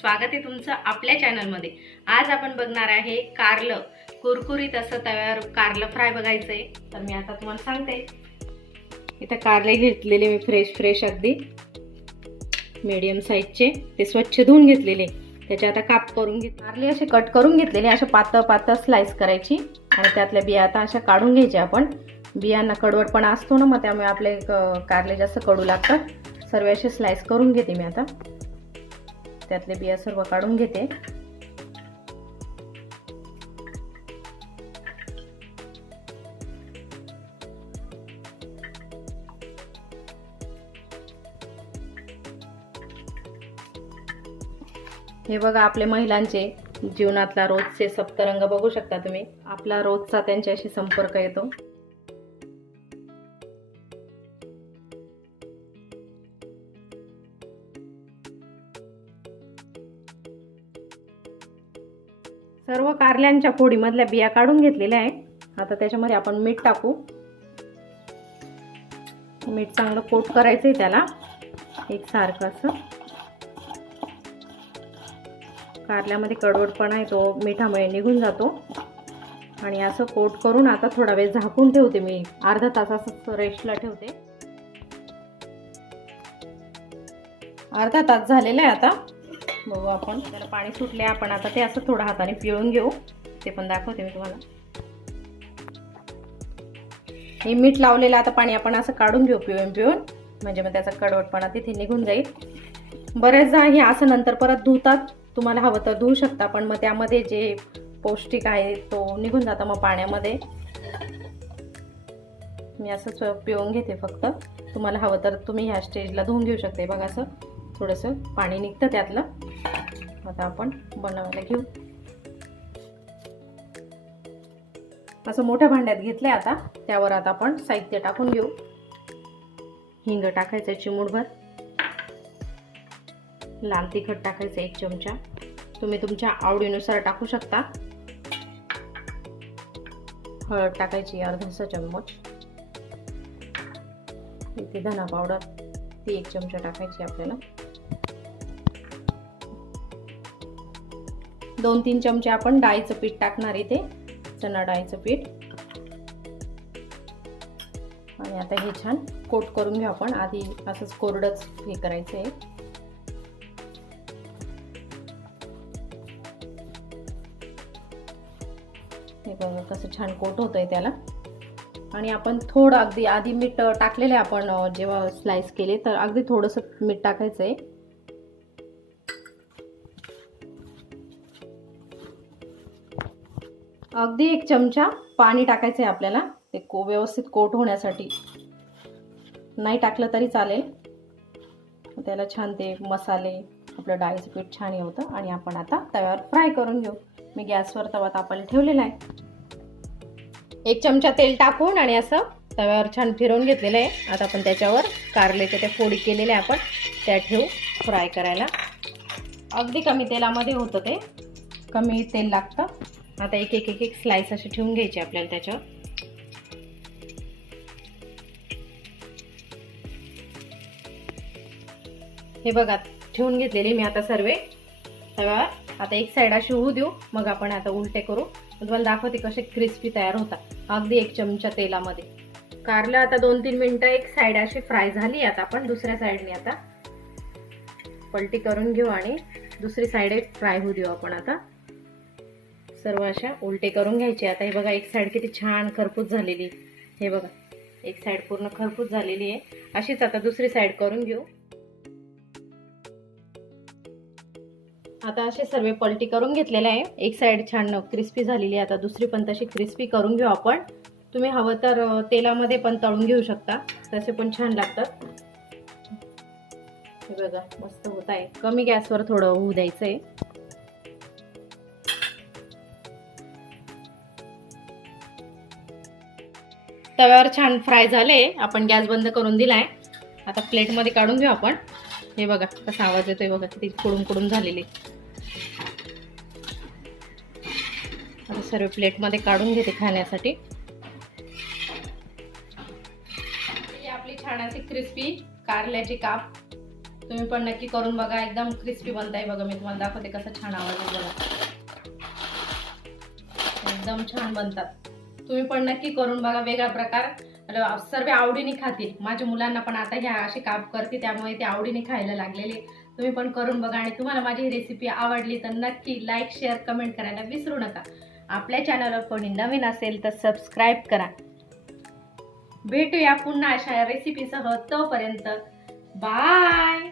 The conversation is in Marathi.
स्वागत आहे तुमचं आपल्या चॅनलमध्ये आज आपण बघणार आहे कारलं. कुरकुरीत असं तव्यावर कारलं फ्राय बघायचं आहे तर मी आता तुम्हाला सांगते. इथं कारले घेतलेले मी फ्रेश फ्रेश अगदी. मीडियम साईजचे ते स्वच्छ धुवून घेतलेले. त्याचे आता काप करून घेत कारले असे कट करून घेतलेले. असे पातळ पातळ स्लाइस करायची. आणि त्यातल्या बिया आता अशा काढून घ्यायच्या आपण. बियांना कडवटपणा असतो ना मग त्यामुळे आपले कारले जास्त कडू लागतात. सर्व असे स्लाइस करून घेते मी आता. त्यातले बिया सर्व काढून घेते. हे बघा आपले महिलांचे जीवनातला रोजचे सप्तरंग बघू शकता तुम्ही. आपला रोजचा त्यांच्याशी संपर्क येतो. सर्व कारल्यांच्या फोडीमधल्या बिया काढून घेतलेल्या आहे आता त्याच्यामध्ये आपण मीठ टाकू. मीठ चांगलं कोट करायचं आहे त्याला. एक सारखं असं. कारल्यामध्ये कडवटपणा आहे तो मिठामुळे निघून जातो. आणि असं कोट करून आता थोडा वेळ झाकून ठेवते मी. अर्धा तास असं रेस्टला ठेवते. अर्धा तास झालेला आहे आता. बघू आपण. त्याला पाणी सुटले आपण आता ते असं थोडं हाताने पिळून घेऊ. ते पण दाखवते मी तुम्हाला. हे मीठ लावलेलं आता पाणी आपण असं काढून घेऊ पिळून पिळून. म्हणजे मग त्याचा कडवटपणा तिथे निघून जाईल. बरेचदा हे असं नंतर परत धुतात. तुम्हाला हवं तर धुवू शकता पण मग त्यामध्ये जे पौष्टिक आहे तो निघून जाता मग पाण्यामध्ये. मी असंच पिळून घेते फक्त. तुम्हाला हवं तर तुम्ही ह्या स्टेजला धुवून घेऊ शकते. बघा असं थोडंसं पाणी निघतं त्यातलं. आता आपण बनवायला घेऊ. असं मोठ्या भांड्यात घेतलं आता. त्यावर आता आपण साहित्य टाकून घेऊ. हिंग टाकायचं चिमूडभर लाल तिखट टाकायचं एक चमचा. तुम्ही तुमच्या आवडीनुसार टाकू शकता. हळद टाकायची अर्धासा चम्मच. इथे धना पावडर ती एक चमचा टाकायची आपल्याला. दोन तीन चमचे आपण डाळीचं पीठ टाकणार इथे. चणा डाळीचं पीठ. आणि आता हे छान कोट करून घेऊ आपण. आधी असंच कोरडंच हे करायचं आहे. हे बघा कसं छान कोट होतंय त्याला. आणि आपण थोडं अगदी आधी मीठ टाकलेलं आहे आपण जेव्हा स्लाइस केले तर अगदी थोडंसं मीठ टाकायचं आहे. अगदी एक चमचा पाणी टाकायचं आहे आपल्याला. ते को व्यवस्थित कोट होण्यासाठी. नाही टाकलं तरी चालेल. त्याला छान ते मसाले आपलं डाळीचं पीठ छान हे होतं आणि आपण आता तव्यावर फ्राय करून घेऊ. मी गॅसवर तवा तापायला ठेवलेला आहे. एक चमचा तेल टाकून आणि असं तव्यावर छान फिरवून घेतलेलं आहे. आता आपण त्याच्यावर कारलेचे त्या फोडी केलेल्या आपण त्या ठेवू फ्राय करायला. अगदी कमी तेलामध्ये होतं ते. कमी तेल लागतं. आता एक एक एक एक स्लाइस असे ठेवून घ्यायचे आपल्याला त्याच्यावर. हे बघा ठेवून घेतलेले मी आता सर्व. तव्यावर आता एक साईड अशी होऊ देऊ. मग आपण आता उलटे करू. तुम्हाला दाखवते कसे क्रिस्पी तयार होतात. अगदी एक चमचा तेलामध्ये. कारलं आता दोन तीन मिनटं एक साईड अशी फ्राय झाली. आता आपण दुसऱ्या साईडने आता पलटी करून घेऊ आणि दुसरी साईड एक फ्राय होऊ देऊ आपण आता. सर्व अशा उलटे करून घ्यायचे. आता हे बघा एक साईड किती छान खरपूस झालेली हे बघा एक साईड पूर्ण खरपूस झालेली आहे. अशीच आता दुसरी साईड करून घेऊ. आता असे सर्व पलटी करून घेतलेले आहे. एक साईड छान क्रिस्पी झालेली आहे. आता दुसरी पण तशी क्रिस्पी करून घेऊ आपण. तुम्ही हवं तर तेलामध्ये पण तळून घेऊ शकता. तसे पण छान लागतात. हे बघा मस्त होत आहे. कमी गॅसवर थोडं होऊ द्यायचं आहे तव्यावर छान फ्राय झाले. आपण गॅस बंद करून दिलाय. आता प्लेटमध्ये काढून घेऊ आपण. हे बघा कसा आवाज येतोय बघा किती कुडून कुडून झालेली. आता सर्व प्लेटमध्ये काढून घेते खाण्यासाठी. आपली छान अशी क्रिस्पी कारल्याची काप. तुम्ही पण नक्की करून बघा एकदम क्रिस्पी बनताय बघा. मी तुम्हाला दाखवते कसं छान आवाज आहे बघा. एकदम छान बनतात. तुम्ही पण नक्की करून बघा वेगळा प्रकार. सर्व आवडीने खातील. माझ्या मुलांना पण आता ह्या असे काप करते त्यामुळे ते आवडीने खायला लागलेले. तुम्ही पण करून बघा आणि तुम्हाला माझी ही रेसिपी आवडली तर नक्की लाईक शेअर कमेंट करायला विसरू नका. आपल्या चॅनलवर कोणी नवीन असेल तर सबस्क्राईब करा. भेटूया पुन्हा अशा रेसिपीसह तोपर्यंत. बाय